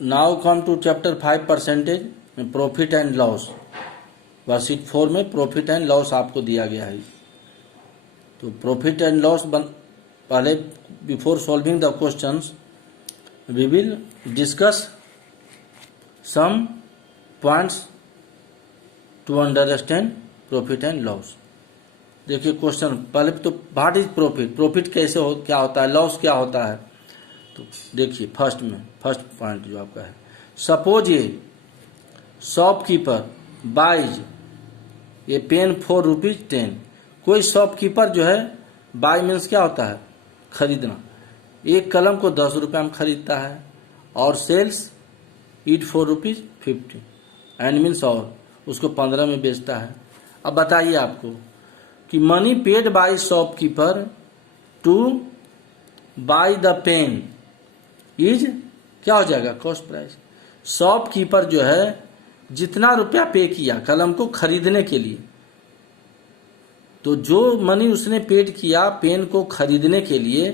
Now come to chapter 5 percentage profit and loss. Worksheet 4 में profit and loss आपको दिया गया है। तो प्रॉफिट एंड लॉस पहले before solving the questions we will discuss some points to understand profit and loss. देखिए question पहले तो व्हाट इज प्रॉफिट, प्रॉफिट कैसे हो, क्या होता है, लॉस क्या होता है। तो देखिए फर्स्ट पॉइंट जो आपका है, सपोज ये शॉपकीपर बाइज ये पेन ₹4.10। कोई शॉपकीपर जो है बाय मीन्स क्या होता है, खरीदना, एक कलम को ₹10 में खरीदता है और सेल्स इट ₹4.50 एंड मीन्स और उसको 15 में बेचता है। अब बताइए आपको कि money paid by shopkeeper to buy the pen is क्या हो जाएगा, कॉस्ट प्राइस। शॉपकीपर जो है जितना रुपया पे किया कलम को खरीदने के लिए, तो जो मनी उसने पेड किया पेन को खरीदने के लिए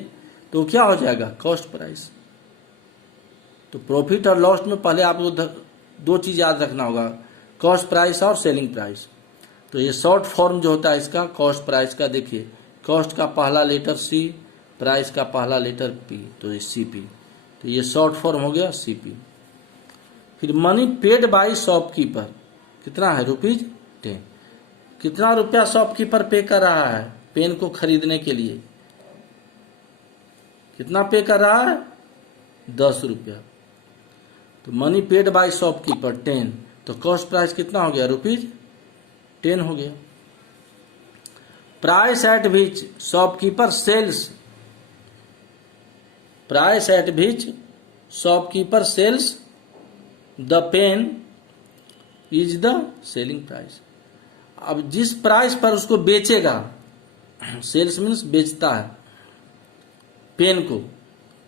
तो क्या हो जाएगा, कॉस्ट प्राइस। तो प्रॉफिट और लॉस में पहले आपको दो चीज याद रखना होगा, कॉस्ट प्राइस और सेलिंग प्राइस। तो ये शॉर्ट फॉर्म जो होता है इसका कॉस्ट प्राइस का, देखिए कॉस्ट का पहला लेटर C, प्राइस का पहला लेटर P, तो ये CP। तो ये शॉर्ट फॉर्म हो गया CP। फिर मनी पेड बाय शॉपकीपर कितना है, ₹10। कितना रुपया शॉपकीपर पे कर रहा है पेन को खरीदने के लिए, कितना पे कर रहा है, ₹10। तो मनी पेड बाय शॉपकीपर 10, तो कॉस्ट प्राइस कितना हो गया, ₹10 हो गया। Price at which shopkeeper sells, price at which shopkeeper sells the pen is the selling price. अब जिस प्राइस पर उसको बेचेगा, सेल्स मीन्स बेचता है पेन को,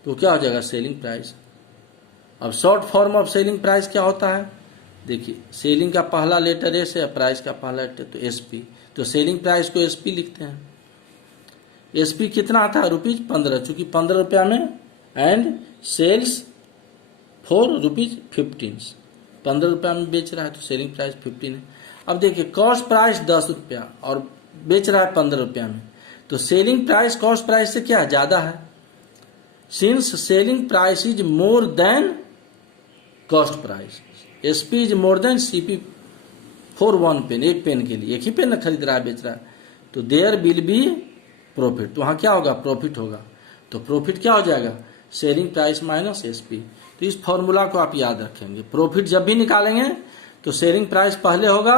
तो क्या हो जाएगा, सेलिंग प्राइस। अब short form of selling price क्या होता है, देखिए सेलिंग का पहला लेटर S है, प्राइस का पहला लेटर तो SP, तो सेलिंग प्राइस को SP लिखते हैं। SP कितना आता है, ₹15, चूंकि ₹15 में, एंड सेल्स ₹4.15, ₹15 में बेच रहा है तो सेलिंग प्राइस 15 है। अब देखिए कॉस्ट प्राइस ₹10 और बेच रहा है ₹15 में, तो सेलिंग प्राइस कॉस्ट प्राइस से क्या ज्यादा है। Since selling price is more than cost price, SP is more than CP for one pen, एक पेन के लिए, एक ही पेन खरीद रहा है बेच रहा है, तो देयर विल बी प्रॉफिट, तो वहां क्या होगा, प्रॉफिट होगा। तो प्रॉफिट क्या हो जाएगा, सेलिंग प्राइस माइनस SP। तो इस फॉर्मूला को आप याद रखेंगे, प्रॉफिट जब भी निकालेंगे तो सेलिंग प्राइस पहले होगा,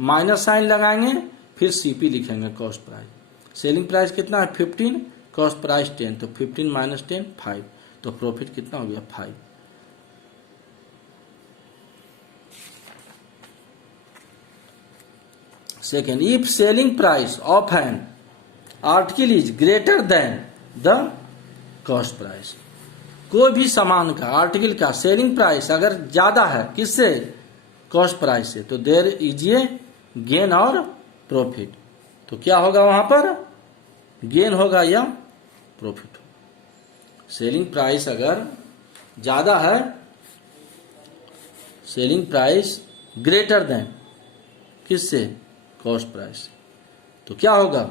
माइनस साइन लगाएंगे, फिर CP लिखेंगे कॉस्ट प्राइस। सेलिंग प्राइस कितना है, 15, कॉस्ट प्राइस 10, तो 15 माइनस 10 5, तो प्रॉफिट कितना हो गया, 5। Second, if selling price of an article is greater than the cost price, कोई भी सामान का, आर्टिकल का सेलिंग प्राइस अगर ज्यादा है किससे, कॉस्ट प्राइस से, तो देयर इज ए गेन और प्रॉफिट। तो क्या होगा वहां पर, गेन होगा या प्रॉफिट होगा। सेलिंग प्राइस अगर ज्यादा है, सेलिंग प्राइस ग्रेटर देन किससे, कॉस्ट प्राइस, तो क्या होगा,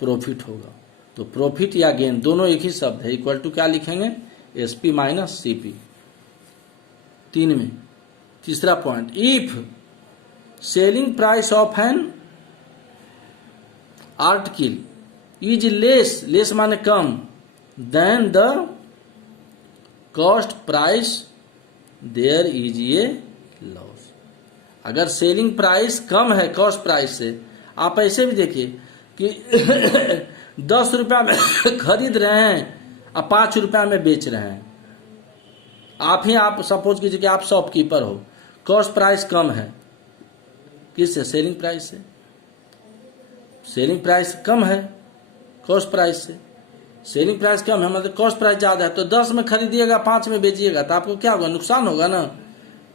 प्रॉफिट होगा। तो प्रॉफिट या गेन दोनों एक ही शब्द है, इक्वल टू क्या लिखेंगे, SP माइनस CP। 3 में तीसरा point, if selling price of an article is less, less माने कम, then the cost price there is a loss. अगर सेलिंग प्राइस कम है कॉस्ट प्राइस से, आप ऐसे भी देखिए कि ₹10 में खरीद रहे हैं और ₹5 में बेच रहे हैं। आप सपोज कीजिए कि आप शॉपकीपर हो, कॉस्ट प्राइस कम है, किससे, सेलिंग प्राइस से। सेलिंग प्राइस कम है कॉस्ट प्राइस से, सेलिंग प्राइस कम है मतलब कॉस्ट प्राइस ज्यादा है, तो 10 में खरीदिएगा 5 में बेचिएगा तो आपको क्या होगा, नुकसान होगा ना।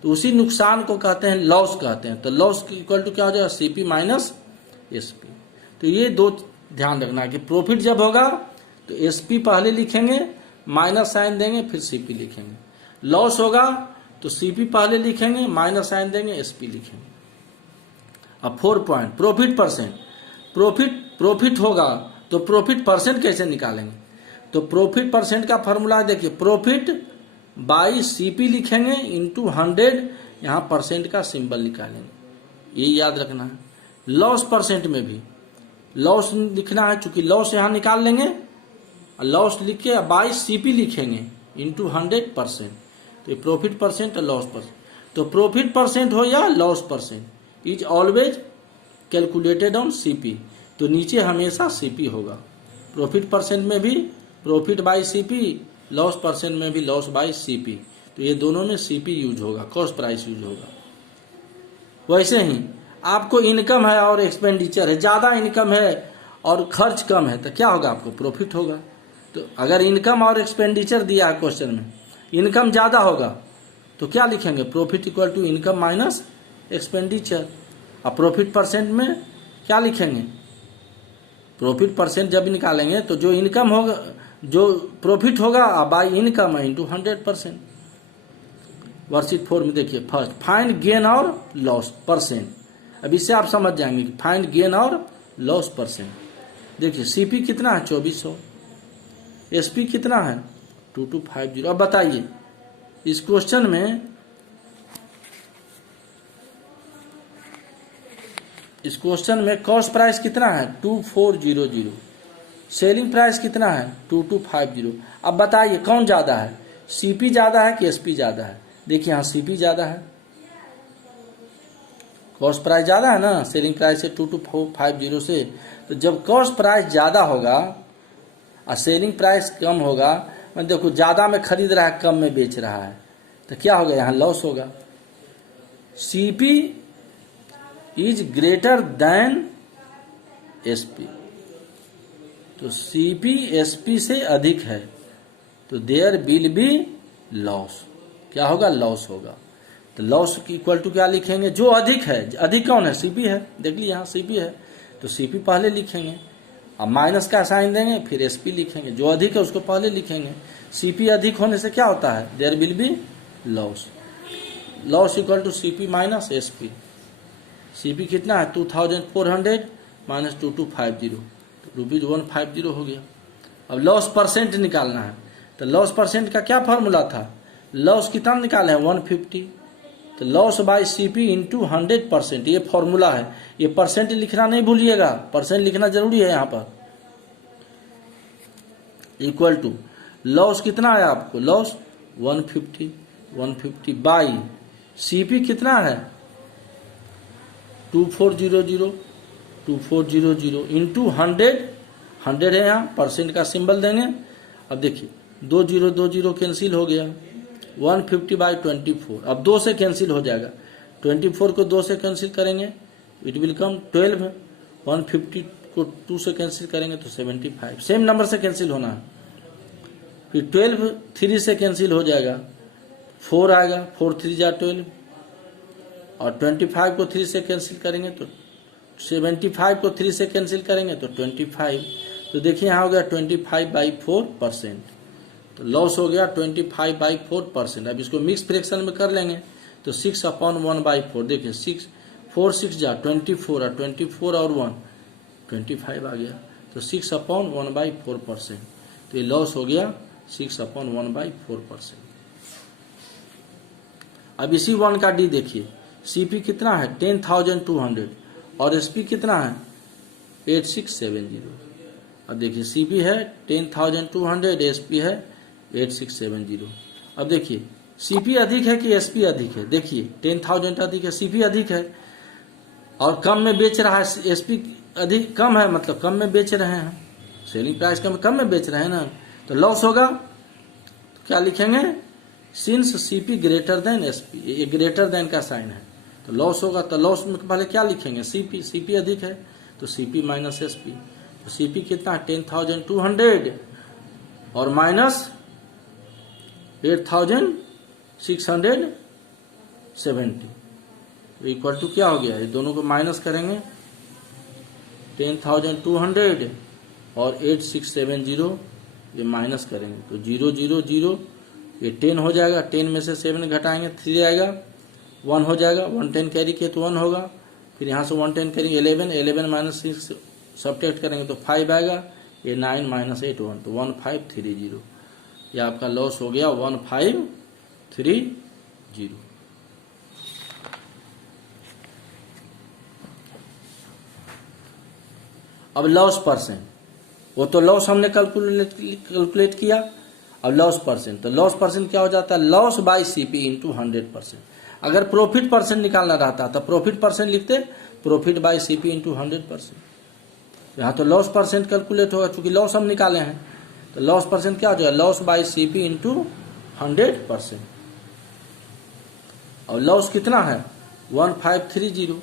तो उसी नुकसान को कहते हैं लॉस कहते हैं। तो लॉस इक्वल टू क्या हो जाएगा, CP माइनस SP। तो ये दो ध्यान रखना कि प्रॉफिट जब होगा तो SP पहले लिखेंगे, माइनस साइन देंगे, फिर CP लिखेंगे। लॉस होगा तो सीपी पहले लिखेंगे, माइनस साइन देंगे, एसपी लिखेंगे। अब 4 पॉइंट प्रॉफिट परसेंट, प्रॉफिट होगा तो प्रॉफिट परसेंट कैसे निकालेंगे? तो प्रॉफिट परसेंट का फॉर्मूला देखिए, प्रॉफिट बाई सीपी लिखेंगे इंटू 100, यहां परसेंट का सिंबल निकालेंगे, ये याद रखना है। लॉस परसेंट में भी लॉस लिखना है, चूंकि लॉस यहां निकाल लेंगे, लॉस लिख के बाई सीपी लिखेंगे इंटू 100%, तो ये प्रॉफिट परसेंट और लॉस परसेंट। तो प्रॉफिट परसेंट हो या loss percent is always calculated on CP, तो नीचे हमेशा सीपी होगा। प्रॉफिट परसेंट में भी profit by CP, loss percent में भी लॉस बाई सीपी, तो ये दोनों में सीपी यूज होगा, कॉस्ट प्राइस यूज होगा। वैसे ही आपको इनकम है और एक्सपेंडिचर है, ज्यादा इनकम है और खर्च कम है, तो क्या होगा? आपको प्रॉफिट होगा। तो अगर इनकम और एक्सपेंडिचर दिया है क्वेश्चन में, इनकम ज्यादा होगा तो क्या लिखेंगे? Profit equal to income minus expenditure. अब प्रॉफिट परसेंट में क्या लिखेंगे? प्रॉफिट परसेंट जब निकालेंगे तो जो इनकम होगा, जो प्रॉफिट होगा बाई इनकम इंटू 100%। वर्कशीट 4 में देखिए, फर्स्ट फाइंड गेन और लॉस परसेंट। अब इससे आप समझ जाएंगे कि फाइंड गेन और लॉस परसेंट। देखिए सीपी कितना है? 2400। एसपी कितना है? 2250। अब बताइए इस क्वेश्चन में कॉस्ट प्राइस कितना है? 2400। सेलिंग प्राइस कितना है? 2250। अब बताइए कौन ज्यादा है, सीपी ज्यादा है कि एसपी ज्यादा है? देखिए यहां सीपी ज्यादा है, कॉस्ट प्राइस ज्यादा है ना सेलिंग प्राइस से 2250 से। तो जब कॉस्ट प्राइस ज्यादा होगा और सेलिंग प्राइस कम होगा, मैं देखो ज्यादा में खरीद रहा है, कम में बेच रहा है, तो क्या होगा? यहां लॉस होगा। CP is greater than SP, तो सीपी एसपी से अधिक है, तो देयर विल बी लॉस। क्या होगा? लॉस होगा। तो लॉस इक्वल टू क्या लिखेंगे? जो अधिक है, अधिक कौन है? सीपी है। देख लीजिए यहाँ सीपी है, तो सीपी पहले लिखेंगे, अब माइनस का साइन देंगे, फिर एसपी लिखेंगे, जो अधिक है उसको पहले लिखेंगे। सीपी अधिक होने से क्या होता है? There will be loss. Loss equal to CP minus SP. CP कितना है? 2400 माइनस 2250, रुपीज 150 हो गया। अब लॉस परसेंट निकालना है, तो लॉस परसेंट का क्या फॉर्मूला था? लॉस कितना निकाले हैं? 150, तो लॉस बाय सीपी इंटू 100%, ये फॉर्मूला है। ये परसेंट लिखना नहीं भूलिएगा, परसेंट लिखना जरूरी है यहाँ पर। इक्वल टू लॉस कितना है आपको? लॉस 150 बाई सीपी कितना है? 2400 इंटू 100 है, यहाँ परसेंट का सिंबल देंगे। अब देखिए 20 कैंसिल हो गया, 150 बाई 24, अब 2 से कैंसिल हो जाएगा, 24 को 2 से कैंसिल करेंगे, इट विल कम 12। 150 को 2 से कैंसिल करेंगे तो 75, सेम नंबर से कैंसिल होना है। फिर 12 3 से कैंसिल हो जाएगा, 4 आएगा, 4 3 जा 12, और 25 को 3 से कैंसिल करेंगे तो 75 को 3 से कैंसिल करेंगे तो 25। तो देखिए यहाँ हो गया 25/4%, तो लॉस हो गया 25/4%। अब इसको मिक्स फ्रैक्शन में कर लेंगे तो 6/1/4। देखिए 4 6 जा 24, और 24 और 1 25 आ गया, तो 6/1/4%। तो ये लॉस हो गया 6/1/4%। अब इसी 1 का डी देखिए, सीपी कितना है? 10,200 और एसपी कितना है? 8670। अब देखिए सीपी है 10,200, एसपी है 8670। अब देखिए सीपी अधिक है कि एसपी अधिक है? देखिए 10,000 अधिक है, सीपी अधिक है और कम में बेच रहा है, एसपी अधिक कम है, मतलब कम में बेच रहे हैं, सेलिंग प्राइस कम में बेच रहे हैं ना, तो लॉस होगा। तो क्या लिखेंगे? Since CP greater than SP, ये ग्रेटर देन का साइन है, तो लॉस होगा। तो लॉस में पहले क्या लिखेंगे? सीपी अधिक है, तो सीपी माइनस एसपी। तो सीपी कितना? 10,200 और माइनस 8,670, इक्वल टू क्या हो गया? ये दोनों को माइनस करेंगे, 10,200 और 8670 ये माइनस करेंगे तो 0 0 0, ये 10 हो जाएगा, 10 में से 7 घटाएंगे 3 आएगा, 1 हो जाएगा, 110 कैरी किए तो 1 होगा, फिर यहाँ से 110 करेंगे 11 माइनस 6 सब्ट्रैक्ट करेंगे तो 5 आएगा, ये 9 माइनस 8 1 तो 1530, ये आपका लॉस हो गया 1530। अब लॉस परसेंट, वो तो लॉस हमने कैलकुलेट किया। अब लॉस परसेंट, तो लॉस परसेंट क्या हो जाता है, लॉस बाय सीपी इंटू 100%। अगर प्रॉफिट परसेंट निकालना रहता तो प्रॉफिट परसेंट लिखते, प्रॉफिट बाय सीपी इंटू 100%। यहाँ तो लॉस परसेंट कैलकुलेट होगा, चूंकि लॉस हम निकाले हैं, तो लॉस परसेंट क्या हो जाएगा, लॉस बाय सीपी इंटू 100%। और लॉस कितना है 1530,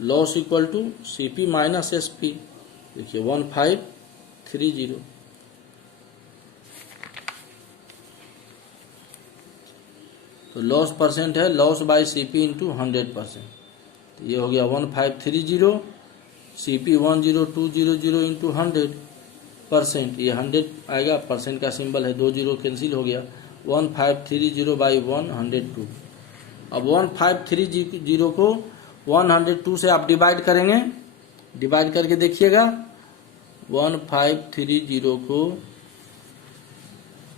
loss equal to CP minus SP, देखिए 1530। तो लॉस परसेंट है लॉस बाय सीपी इंटू 100%, तो ये हो गया 1530, सीपी 10200 इंटू 100%, ये 100 आएगा, परसेंट का सिंबल है, 2 जीरो कैंसिल हो गया, 1530 बाई 102। अब 1530 को 102 से आप डिवाइड करेंगे, डिवाइड करके देखिएगा, 1530 को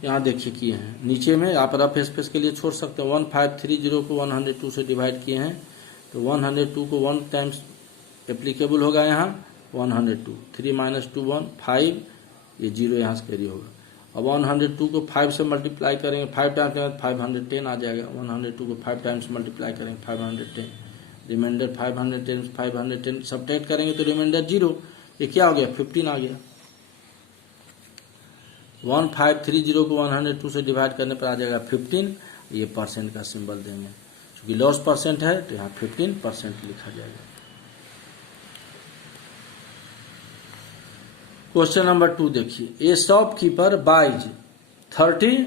यहाँ देखिए किए हैं, नीचे में आप रफ स्पेस के लिए छोड़ सकते हैं। 1530 को 102 से डिवाइड किए हैं, तो 102 को 1 टाइम्स एप्लीकेबल होगा यहाँ 102, 3 माइनस 2 1 5, ये 0 यहाँ से कैरी होगा। अब 102 को 5 से मल्टीप्लाई करेंगे, 5 टाइम्स 510 आ जाएगा, 102 को 5 टाइम्स मल्टीप्लाई करेंगे 510, रिमाइंडर 510 सब्ट्रैक्ट करेंगे तो रिमाइंडर 0, ये क्या हो गया 15 आ गया। 1530 को 102 से डिवाइड करने पर आ जाएगा 15, ये परसेंट का सिंबल देंगे, क्योंकि लॉस परसेंट है तो यहाँ 15% लिखा जाएगा। क्वेश्चन नंबर 2 देखिए, ए शॉपकीपर बाइज 30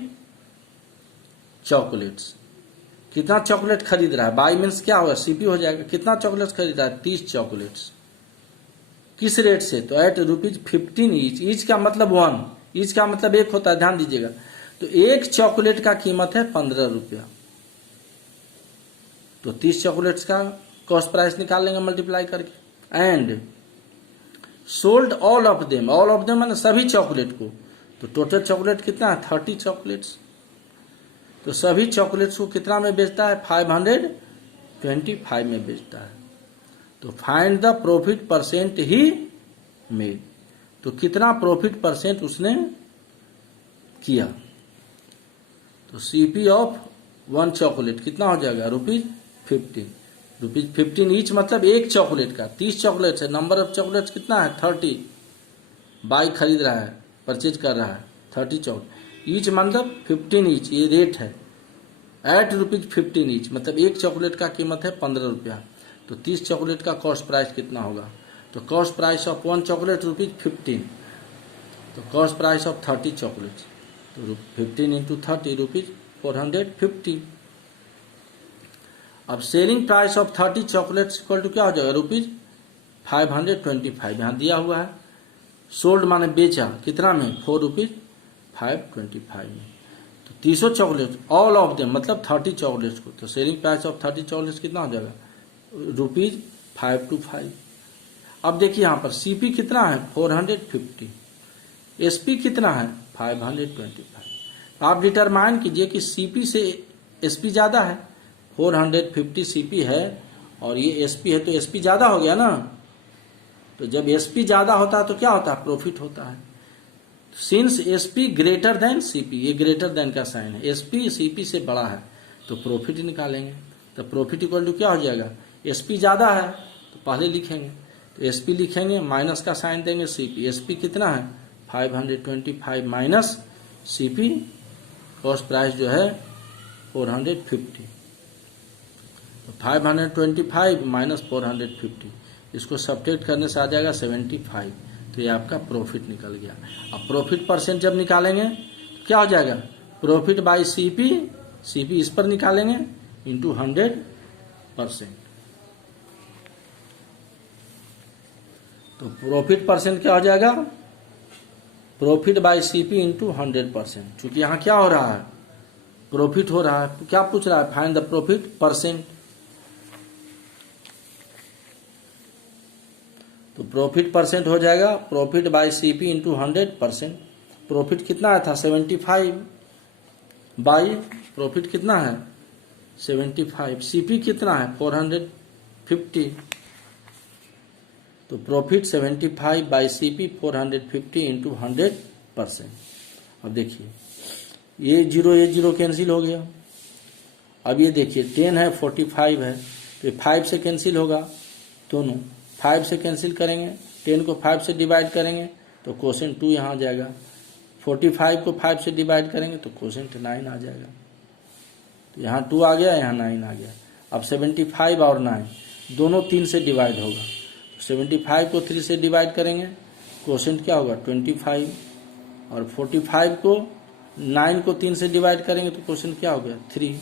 चॉकलेट्स, कितना चॉकलेट खरीद रहा है, बाई मीन्स क्या होगा, सीपी हो जाएगा, कितना चॉकलेट खरीद रहा है 30 चॉकलेट्स, किस रेट से, तो एट ₹15 ईच, ईच का मतलब 1, ईच का मतलब एक होता है, ध्यान दीजिएगा, तो एक चॉकलेट का कीमत है 15 रुपया, तो 30 चॉकलेट्स का कॉस्ट प्राइस निकाल लेंगे मल्टीप्लाई करके। And sold all of them, all of them मैंने सभी चॉकलेट को, तो टोटल चॉकलेट कितना है 30 चॉकलेट्स, तो सभी चॉकलेट्स को कितना में बेचता है 525 में बेचता है। तो find the profit percent he made, तो कितना प्रॉफिट परसेंट उसने किया, तो सीपी ऑफ 1 चॉकलेट कितना हो जाएगा ₹15, ₹15 ईच मतलब एक चॉकलेट का, 30 चॉकलेट्स है, नंबर ऑफ चॉकलेट्स कितना है 30, बाई खरीद रहा है, परचेज कर रहा है 30 चॉकलेट, ईच मतलब 15 ईच, ये रेट है, एट ₹15 ईच मतलब एक चॉकलेट का कीमत है 15 रुपया, तो 30 चॉकलेट का कॉस्ट प्राइस कितना होगा, तो कॉस्ट प्राइस ऑफ 1 चॉकलेट ₹15, तो कॉस्ट प्राइस ऑफ 30 चॉकलेट्स, तो 15 इंटू 30 ₹450। अब selling price of 30 chocolates equal to क्या हो जाएगा ₹525, यहाँ दिया हुआ है, सोल्ड माने बेचा कितना में ₹4.525 में, तो 300 चॉकलेट ऑल ऑफ देम मतलब 30 चॉकलेट्स को, तो सेलिंग प्राइस ऑफ 30 चॉकलेट्स कितना हो जाएगा ₹525। अब देखिए यहाँ पर सीपी कितना है 450, एसपी कितना है 525, आप डिटरमाइन कीजिए कि सीपी से एसपी ज्यादा है, 450 सीपी है और ये एसपी है, तो एसपी ज्यादा हो गया ना, तो जब एसपी ज्यादा होता है तो क्या होता है प्रॉफिट होता है, since SP greater than CP, ये ग्रेटर देन का साइन है, एसपी सीपी से बड़ा है तो प्रॉफिट निकालेंगे, तो प्रॉफिट इक्वल टू क्या हो जाएगा, एसपी ज्यादा है तो पहले लिखेंगे, तो एसपी लिखेंगे माइनस का साइन देंगे सीपी, एसपी कितना है 525 माइनस सीपी, कॉस्ट प्राइस जो है 450, तो 525 माइनस 450, इसको सब्ट्रैक्ट करने से आ जाएगा 75, तो ये आपका प्रॉफिट निकल गया। अब प्रॉफिट परसेंट जब निकालेंगे तो क्या हो जाएगा, प्रॉफिट बाय सीपी, सीपी इस पर निकालेंगे इंटू 100%, तो प्रॉफिट परसेंट क्या हो जाएगा प्रॉफिट बाय सीपी इंटू 100%। चूंकि यहाँ क्या हो रहा है, प्रॉफिट हो रहा है, तो क्या पूछ रहा है, फाइंड द प्रॉफिट परसेंट। तो प्रॉफिट परसेंट हो जाएगा profit by CP into 100%। Profit कितना आया था 75 बाई प्रॉफिट कितना है 75, सीपी कितना है 450। तो प्रॉफिट 75 बाई सीपी 450 इंटू 100%। अब देखिए ये जीरो कैंसिल हो गया। अब ये देखिए 10 है 45 है, तो 5 से कैंसिल होगा, दोनों 5 से कैंसिल करेंगे, 10 को 5 से डिवाइड करेंगे तो कोसेंट 2 यहाँ आ जाएगा, 45 को 5 से डिवाइड करेंगे तो कोसेंट 9 आ जाएगा। तो यहाँ 2 आ गया, यहाँ 9 आ गया। अब 75 और 9 दोनों 3 से डिवाइड होगा, 75 को 3 से डिवाइड करेंगे, कोसेंट क्या होगा 25, और 45 को 9 को 3 से डिवाइड करेंगे तो कोसेंट क्या हो गया 3।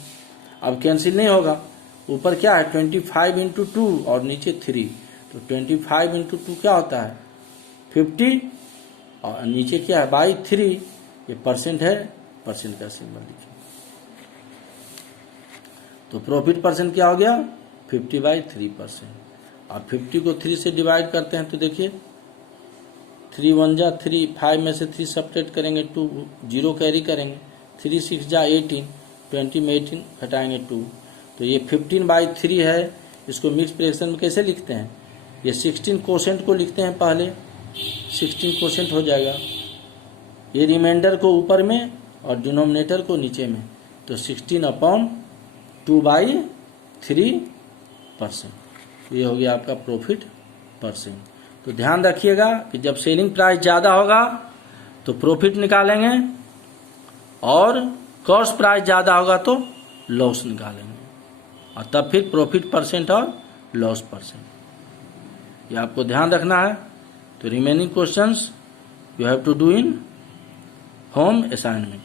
अब कैंसिल नहीं होगा, ऊपर क्या है 25 इंटू 2 और नीचे 3, तो 25 इंटू 2 क्या होता है 50, और नीचे क्या है बाई 3, ये परसेंट है, परसेंट का सिंबल लिखिए। तो प्रॉफिट परसेंट क्या हो गया 50/3%। अब 50 को 3 से डिवाइड करते हैं तो देखिए 3 1 जा 3, 5 में से 3 सब्ट्रैक्ट करेंगे 2, 0 कैरी करेंगे, 3 6 जा 18, 20 में 18 घटाएंगे 2, तो ये 15/3 है। इसको मिक्स फ्रैक्शन में कैसे लिखते हैं, ये 16 कोसेंट को लिखते हैं पहले, 16 कोसेंट हो जाएगा, ये रिमाइंडर को ऊपर में और डिनोमिनेटर को नीचे में, तो 16/2/3%। ये हो गया आपका प्रॉफिट परसेंट। तो ध्यान रखिएगा कि जब सेलिंग प्राइस ज़्यादा होगा तो प्रॉफिट निकालेंगे, और कॉस्ट प्राइस ज़्यादा होगा तो लॉस निकालेंगे, और तब फिर प्रॉफिट परसेंट और लॉस परसेंट, ये आपको ध्यान रखना है। तो remaining questions you have to do in home assignment.